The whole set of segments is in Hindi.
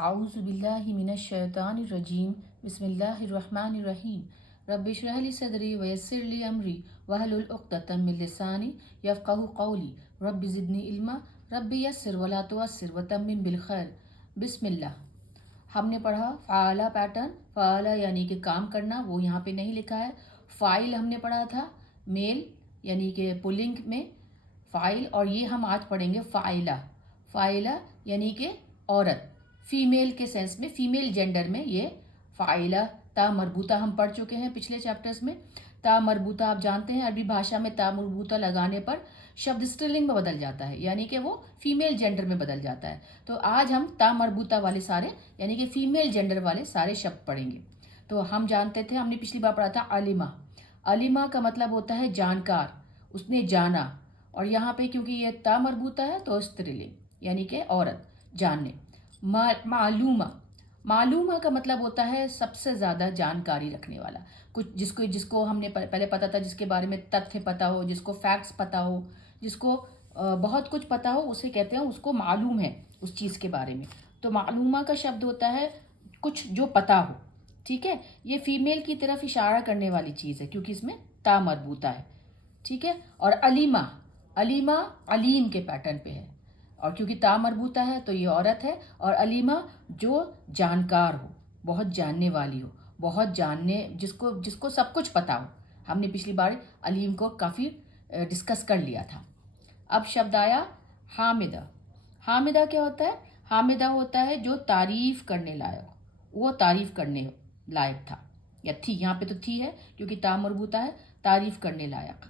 आऊज़ु बिल्लाहि मिनश शैतानिर रजीम बिस्मिल्लाहिर रहमानिर रहीम रब्बि इश्रह ली सदरी व यस्सिर ली अमरी वहलुल उक़्दतम मिन लिसानी यफ़क़हू क़ौली रब्बि ज़िदनी इल्मा रब्बि यस्सिर वला तुअस्सिर व तम्मिम बिल खैर। बिस्मिल्लाह। हमने पढ़ा फ़ाला पैटर्न, फ़ाला यानी कि काम करना, वो यहाँ पे नहीं लिखा है। फ़ाइल हमने पढ़ा था मेल यानी कि पुल्लिंग में फ़ाइल, और ये हम आज पढ़ेंगे फ़ाइला। फ़ाइला यानी कि औरत, फीमेल के सेंस में, फीमेल जेंडर में ये फ़ाइला। ता मरबूता हम पढ़ चुके हैं पिछले चैप्टर्स में। ता मरबूता आप जानते हैं, अरबी भाषा में ता मरबूता लगाने पर शब्द स्त्रीलिंग में बदल जाता है, यानी कि वो फीमेल जेंडर में बदल जाता है। तो आज हम ता मरबूता वाले सारे यानी कि फीमेल जेंडर वाले सारे शब्द पढ़ेंगे। तो हम जानते थे, हमने पिछली बार पढ़ा था अलिमा। अलिमा का मतलब होता है जानकार, उसने जाना। और यहाँ पे क्योंकि ये ता मरबूता है तो स्त्रीलिंग यानी कि औरत, जानने। मालूमा, मालूमा का मतलब होता है सबसे ज़्यादा जानकारी रखने वाला, कुछ जिसको जिसको हमने पहले पता था, जिसके बारे में तथ्य पता हो, जिसको फैक्ट्स पता हो, जिसको बहुत कुछ पता हो, उसे कहते हैं उसको मालूम है उस चीज़ के बारे में। तो मालूमा का शब्द होता है कुछ जो पता हो। ठीक है, ये फीमेल की तरफ इशारा करने वाली चीज़ है क्योंकि इसमें ता मरबूता है। ठीक है, और अलीमा, अलीमा अलीम के पैटर्न पे है, और क्योंकि ता मरबूता है तो ये औरत है। और अलीमा जो जानकार हो, बहुत जानने वाली हो, बहुत जानने, जिसको जिसको सब कुछ पता हो। हमने पिछली बार अलीम को काफ़ी डिस्कस कर लिया था। अब शब्द आया हामिदा। हामिदा क्या होता है? हामिदा होता है जो तारीफ करने लायक, वो तारीफ करने लायक था या थी, यहाँ पे तो थी है क्योंकि ता मरबूता है, तारीफ करने लायक।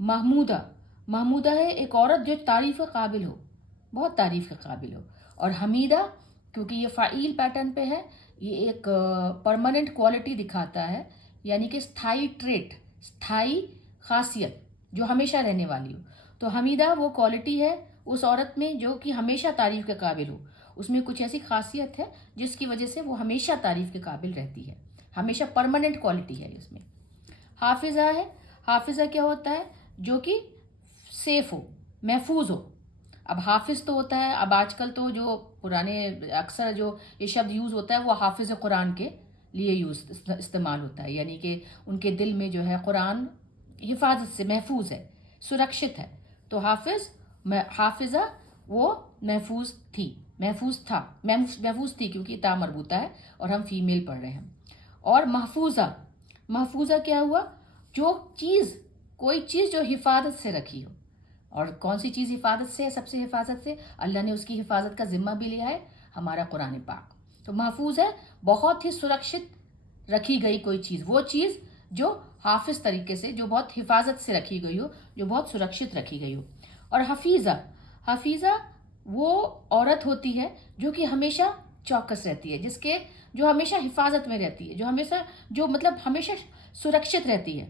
महमूदा, महमूदा है एक औरत जो तारीफ के काबिल हो, बहुत तारीफ के काबिल हो। और हमीदा क्योंकि ये फ़ाइल पैटर्न पे है, ये एक परमानेंट क्वालिटी दिखाता है, यानी कि स्थाई ट्रेट, स्थाई खासियत जो हमेशा रहने वाली हो। तो हमीदा वो क्वालिटी है उस औरत में जो कि हमेशा तारीफ के काबिल हो, उसमें कुछ ऐसी खासियत है जिसकी वजह से वो हमेशा तारीफ के काबिल रहती है, हमेशा परमानेंट क्वालिटी है इसमें। हाफिज़ा है, हाफिज़ा क्या होता है? जो कि सेफ हो, महफूज हो। अब हाफिज़ तो होता है, अब आजकल तो जो पुराने अक्सर जो ये शब्द यूज़ होता है वो हाफिज़ कुरान के लिए इस्तेमाल होता है, यानी कि उनके दिल में जो है कुरान हिफाजत से महफूज है, सुरक्षित है। तो हाफिज़, हाफिज़ा वो महफूज थी, महफूज था, महफूज थी क्योंकि ता मरबूता है और हम फीमेल पढ़ रहे हैं। और महफूजा, महफूजा क्या हुआ? जो चीज़, कोई चीज़ जो हिफाजत से रखी हो। और कौन सी चीज़ हिफाजत से है? सबसे हिफाजत से अल्लाह ने उसकी हिफाजत का जिम्मा भी लिया है, हमारा कुरान पाक। तो महफूज है, बहुत ही सुरक्षित रखी गई कोई चीज़, वो चीज़ जो हाफिज तरीके से, जो बहुत हिफाजत से रखी गई हो, जो बहुत सुरक्षित रखी गई हो। और हफीज़ा, हफीज़ा वो औरत होती है जो कि हमेशा चौकस रहती है, जिसके जो हमेशा हिफाजत में रहती है, जो हमेशा, जो मतलब हमेशा सुरक्षित रहती है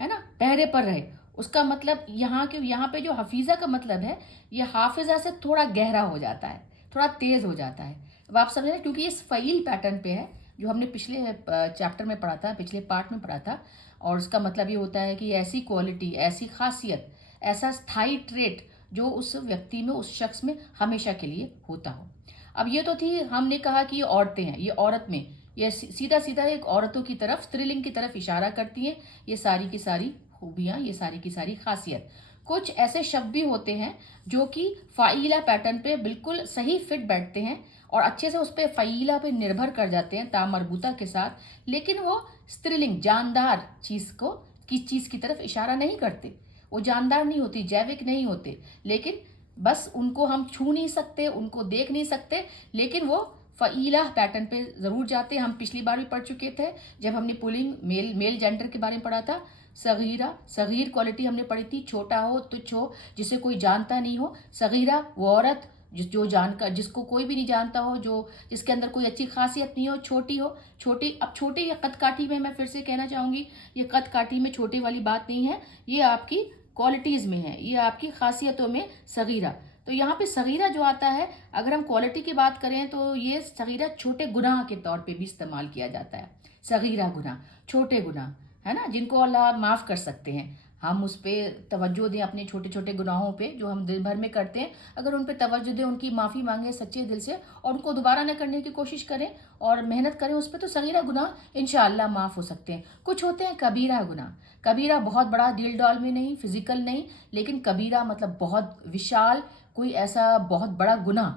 ना, पहरे पर रहे। उसका मतलब यहाँ के, यहाँ पे जो हफीज़ा का मतलब है, ये हाफिज़ा से थोड़ा गहरा हो जाता है, थोड़ा तेज़ हो जाता है। अब आप समझ रहे हैं, क्योंकि ये फ़ईल पैटर्न पे है जो हमने पिछले चैप्टर में पढ़ा था, पिछले पार्ट में पढ़ा था। और उसका मतलब ये होता है कि ऐसी क्वालिटी, ऐसी खासियत, ऐसा स्थायी ट्रेट जो उस व्यक्ति में, उस शख्स में हमेशा के लिए होता हो। अब ये तो थी, हमने कहा कि ये औरतें हैं, ये औरत में, ये सीधा सीधा एक औरतों की तरफ, स्त्रीलिंग की तरफ इशारा करती हैं ये सारी की सारी खूबियाँ, ये सारी की सारी खासियत। कुछ ऐसे शब्द भी होते हैं जो कि फ़ाइला पैटर्न पे बिल्कुल सही फिट बैठते हैं और अच्छे से उस पर फ़ाइला पे निर्भर कर जाते हैं ता मरबूता के साथ, लेकिन वो स्त्रीलिंग, जानदार चीज़ को, चीज़ की तरफ इशारा नहीं करते, वो जानदार नहीं होती, जैविक नहीं होते, लेकिन बस उनको हम छू नहीं सकते, उनको देख नहीं सकते, लेकिन वो फ़ईला पैटर्न पे ज़रूर जाते हैं। हम पिछली बार भी पढ़ चुके थे जब हमने पुलिंग, मेल जेंडर के बारे में पढ़ा था। सगीरा, सगीर क्वालिटी हमने पढ़ी थी, छोटा हो, तुच्छ हो, जिसे कोई जानता नहीं हो। सगीरा वो औरत जो जानकर, जिसको कोई भी नहीं जानता हो, जो जिसके अंदर कोई अच्छी खासियत नहीं हो, छोटी हो। छोटी, अब छोटे या कद काठी में मैं फिर से कहना चाहूँगी, ये कद काठी में छोटे वाली बात नहीं है, ये आपकी क्वालिटीज़ में है, ये आपकी खासियतों में सगीरा। तो यहाँ पे सगीरा जो आता है, अगर हम क्वालिटी की बात करें तो ये सगीरा छोटे गुनाह के तौर पे भी इस्तेमाल किया जाता है। सगीरा गुनाह, छोटे गुनाह, है ना, जिनको अल्लाह माफ़ कर सकते हैं। हम उस पर तवज्जो दें, अपने छोटे छोटे गुनाहों पे जो हम दिन भर में करते हैं, अगर उन पर तवज्जो दें, उनकी माफ़ी मांगें सच्चे दिल से और उनको दोबारा न करने की कोशिश करें और मेहनत करें उस पर, तो सगीरा गुनाह इंशाअल्लाह माफ़ हो सकते हैं। कुछ होते हैं कबीरा गुनाह। कबीरा बहुत बड़ा, डील डॉल में नहीं, फिजिकल नहीं, लेकिन कबीरा मतलब बहुत विशाल, कोई ऐसा बहुत बड़ा गुनाह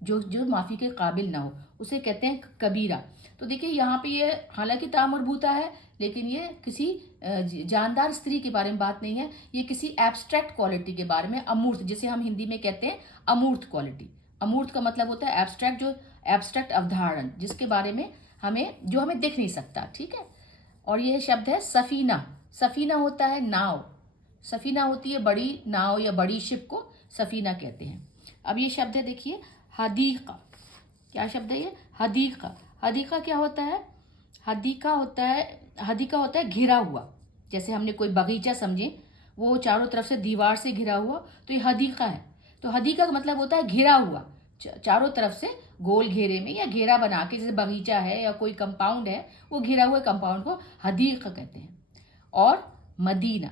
जो जो माफ़ी के काबिल ना हो, उसे कहते हैं कबीरा। तो देखिए यहाँ पे ये हालांकि तामरबूता है, लेकिन ये किसी जानदार स्त्री के बारे में बात नहीं है, ये किसी एब्स्ट्रैक्ट क्वालिटी के बारे में, अमूर्त, जिसे हम हिंदी में कहते हैं अमूर्त क्वालिटी। अमूर्त का मतलब होता है एब्स्ट्रैक्ट, जो एब्स्ट्रैक्ट अवधारण, जिसके बारे में जो हमें दिख नहीं सकता, ठीक है। और ये शब्द है सफीना। सफीना होता है नाव, सफीना होती है बड़ी नाव या बड़ी शिप को सफीना कहते हैं। अब ये शब्द है देखिए हदीका। क्या शब्द है ये? हदीका। हदीका क्या होता है? हदीका होता है घिरा हुआ। जैसे हमने कोई बगीचा समझे, वो चारों तरफ से दीवार से घिरा हुआ, तो ये हदीका है। तो हदीका का मतलब होता है घिरा हुआ, चारों तरफ से गोल घेरे में या घेरा बना के, जैसे बगीचा है या कोई कंपाउंड है, वो घिरा हुए कंपाउंड को हदीका कहते हैं। और मदीना,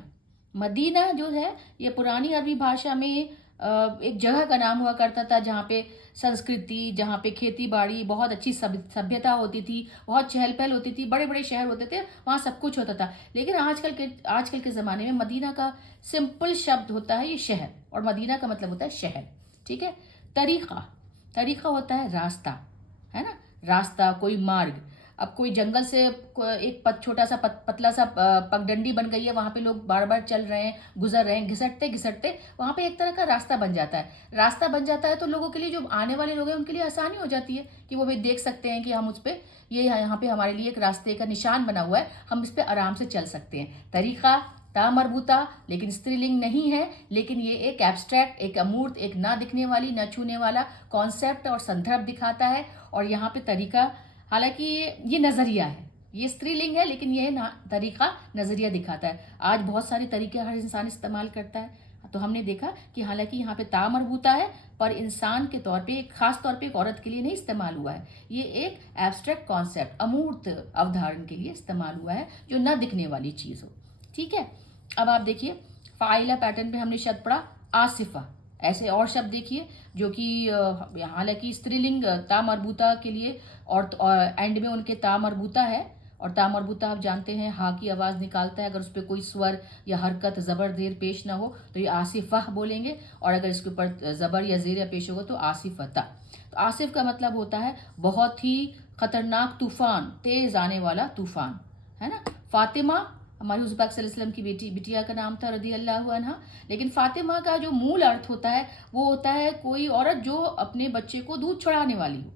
मदीना जो है ये पुरानी अरबी भाषा में एक जगह का नाम हुआ करता था, जहाँ पे संस्कृति, जहाँ पे खेती बाड़ी, बहुत अच्छी सभ्यता होती थी, बहुत चहल पहल होती थी, बड़े बड़े शहर होते थे, वहाँ सब कुछ होता था। लेकिन आजकल के ज़माने में मदीना का सिंपल शब्द होता है ये शहर, और मदीना का मतलब होता है शहर, ठीक है। तरीक़ा, तरीक़ा होता है रास्ता, है ना, रास्ता, कोई मार्ग। अब कोई जंगल से एक छोटा सा पतला सा पगडंडी बन गई है, वहाँ पे लोग बार बार चल रहे हैं, गुजर रहे हैं, घिसटते घिसटते वहाँ पे एक तरह का रास्ता बन जाता है। रास्ता बन जाता है तो लोगों के लिए, जो आने वाले लोग हैं, उनके लिए आसानी हो जाती है कि वो भी देख सकते हैं कि हम उस पर, ये यहाँ पे हमारे लिए एक रास्ते का निशान बना हुआ है, हम इस पर आराम से चल सकते हैं। तरीक़ा तामरबूता, लेकिन स्त्रीलिंग नहीं है, लेकिन ये एक एब्स्ट्रैक्ट, एक अमूर्त, एक ना दिखने वाली, न छूने वाला कॉन्सेप्ट और संदर्भ दिखाता है। और यहाँ पे तरीका, हालांकि ये नज़रिया है, ये स्त्रीलिंग है, लेकिन ये तरीका नज़रिया दिखाता है। आज बहुत सारे तरीके हर इंसान इस्तेमाल करता है, तो हमने देखा कि हालांकि यहाँ पे तामरबूता है, पर इंसान के तौर पे, खास तौर पे एक औरत के लिए नहीं इस्तेमाल हुआ है। ये एक एब्स्ट्रैक्ट कॉन्सेप्ट, अमूर्त अवधारण के लिए इस्तेमाल हुआ है, जो न दिखने वाली चीज़ हो, ठीक है। अब आप देखिए फाइला पैटर्न पे हमने शब्द पढ़ा आसिफा। ऐसे और शब्द देखिए जो कि हालांकि स्त्रीलिंग तामरबूता के लिए, और एंड में उनके तामरबूता है, और तामरबूता आप जानते हैं हा की आवाज़ निकालता है, अगर उस पर कोई स्वर या हरकत ज़बर देर पेश ना हो तो ये आसिफा बोलेंगे, और अगर इसके ऊपर ज़बर या ज़ेर पेश होगा तो आसिफता। तो आसिफ का मतलब होता है बहुत ही खतरनाक तूफान, तेज़ आने वाला तूफान, है ना। फातिमा हमारे हुज़ूर पाक सल्लल्लाहु अलैहि वसल्लम की बिटिया का नाम था, रदी अल्लाह अन्हा। लेकिन फातिमा का जो मूल अर्थ होता है वो होता है कोई औरत जो अपने बच्चे को दूध छुड़ाने वाली हो।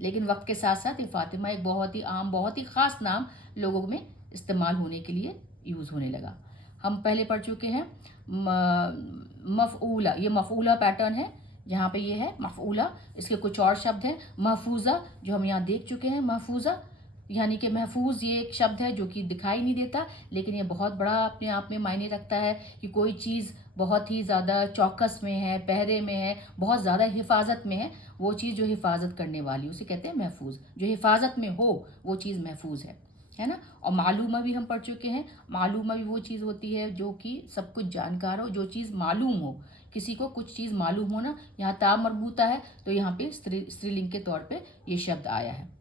लेकिन वक्त के साथ साथ ये फातिमा एक बहुत ही आम, बहुत ही ख़ास नाम लोगों में इस्तेमाल होने के लिए यूज़ होने लगा। हम पहले पढ़ चुके हैं मफ़ऊला, ये मफ़ऊला पैटर्न है, जहाँ पे ये है मफ़ऊला। इसके कुछ और शब्द हैं, महफूज़ा, जो हम यहाँ देख चुके हैं, महफूज़ा यानी कि महफूज, ये एक शब्द है जो कि दिखाई नहीं देता, लेकिन ये बहुत बड़ा अपने आप में मायने रखता है कि कोई चीज़ बहुत ही ज़्यादा चौकस में है, पहरे में है, बहुत ज़्यादा हिफाजत में है। वो चीज़ जो हिफाजत करने वाली, उसे कहते हैं महफूज। जो हिफाजत में हो वो चीज़ महफूज है ना। और मालूमा भी हम पढ़ चुके हैं। मालूमा भी वो चीज़ होती है जो कि सब कुछ जानकार हो, जो चीज़ मालूम हो, किसी को कुछ चीज़ मालूम हो ना। यहाँ ता मरबूता है तो यहाँ पे स्त्रीलिंग के तौर पे ये शब्द आया है।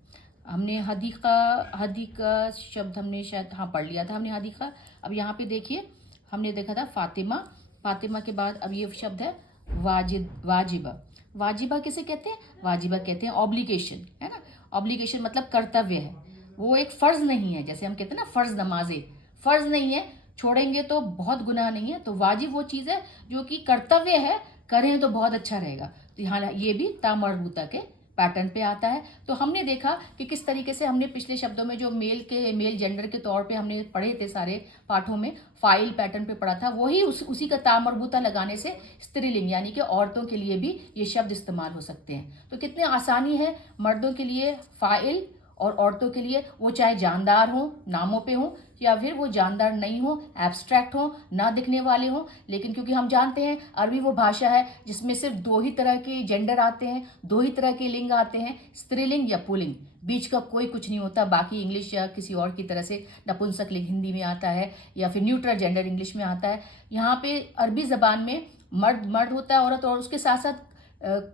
हमने हदीका शब्द हमने शायद हाँ पढ़ लिया था हमने हदीका। अब यहाँ पे देखिए हमने देखा था फातिमा। फातिमा के बाद अब ये शब्द है वाजिबा। वाजिबा किसे कहते हैं? वाजिबा कहते हैं ऑब्लिगेशन, है ना। ऑब्लिगेशन मतलब कर्तव्य है, वो एक फ़र्ज़ नहीं है। जैसे हम कहते हैं ना फ़र्ज़ नमाजें, फ़र्ज़ नहीं है, छोड़ेंगे तो बहुत गुनाह नहीं है। तो वाजिब वो चीज़ है जो कि कर्तव्य है, करें तो बहुत अच्छा रहेगा। तो यहाँ ये भी तामरबूता के पैटर्न पे आता है। तो हमने देखा कि किस तरीके से हमने पिछले शब्दों में जो मेल जेंडर के तौर पे हमने पढ़े थे सारे पाठों में, फाइल पैटर्न पे पढ़ा था, वही उसी का तामरबूता लगाने से स्त्रीलिंग यानी कि औरतों के लिए भी ये शब्द इस्तेमाल हो सकते हैं। तो कितने आसानी है मर्दों के लिए फाइल और औरतों के लिए, वो चाहे जानदार हों, नामों पे हों, या फिर वो जानदार नहीं हो, एब्स्ट्रैक्ट हो, ना दिखने वाले हो। लेकिन क्योंकि हम जानते हैं अरबी वो भाषा है जिसमें सिर्फ दो ही तरह के जेंडर आते हैं, दो ही तरह के लिंग आते हैं, स्त्रीलिंग या पुल्लिंग, बीच का कोई कुछ नहीं होता। बाकी इंग्लिश या किसी और की तरह से नपुंसक लिंग हिंदी में आता है या फिर न्यूट्रल जेंडर इंग्लिश में आता है। यहाँ पे अरबी ज़बान में मर्द मर्द होता है, औरत, और उसके साथ साथ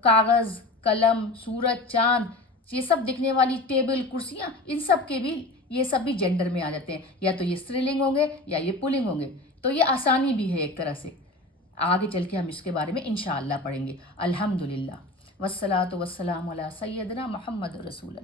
कागज़, कलम, सूरज, चांद, ये सब दिखने वाली टेबल, कुर्सियाँ, इन सब के भी, ये सब भी जेंडर में आ जाते हैं। या तो ये स्त्रीलिंग होंगे या ये पुल्लिंग होंगे। तो ये आसानी भी है एक तरह से। आगे चल के हम इसके बारे में इंशाअल्लाह पढ़ेंगे। अल्हम्दुलिल्लाह वस्सलातु वस्सलामु अला सय्यदना मुहम्मद रसूल।